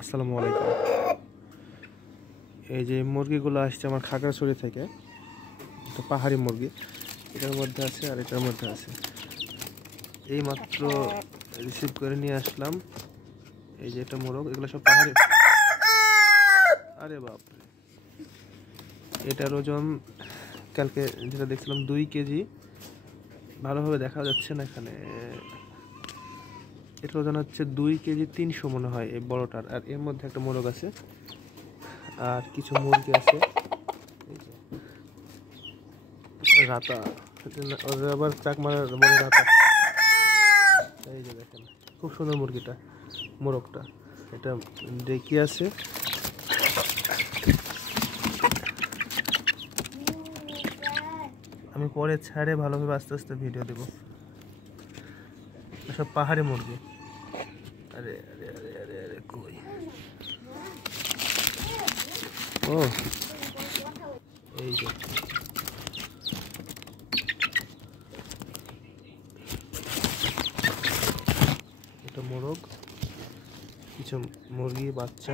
আসসালামু আলাইকুম। এই যে মুরগিগুলো আসছে আমার খাগড়াছড়ি থেকে, এটা পাহাড়ি মুরগি। এটার মধ্যে আছে আর এটার মধ্যে আছে। এই মাত্র রিসিভ করে নিয়ে আসলাম। এই যে এটা মোরগ, এগুলো সব পাহাড়ি। আরে বাপ, এটার ওজন কালকে যেটা দেখছিলাম 2 কেজি। ভালোভাবে দেখা যাচ্ছে না এখানে। এটার ওজন হচ্ছে 2 কেজি 300 মনে হয় এই বড়টার। আর এর মধ্যে একটা মোরগ আছে আর কিছু মুরগি আছে। রাতা, আবার চাক মারার মানে রাতা। এই যে দেখেন, খুব সুন্দর মুরগিটা, মোরগটা। এটা ডেকি আছে। আমি পরে ছাড়ে ভালোভাবে আস্তে আস্তে ভিডিও দেব। সব পাহাড়ি মুরগি। আরে আরে আরে আরে আরে কই, ও এই যে এটা মোরগ, কিছু মুরগি বাচ্চা।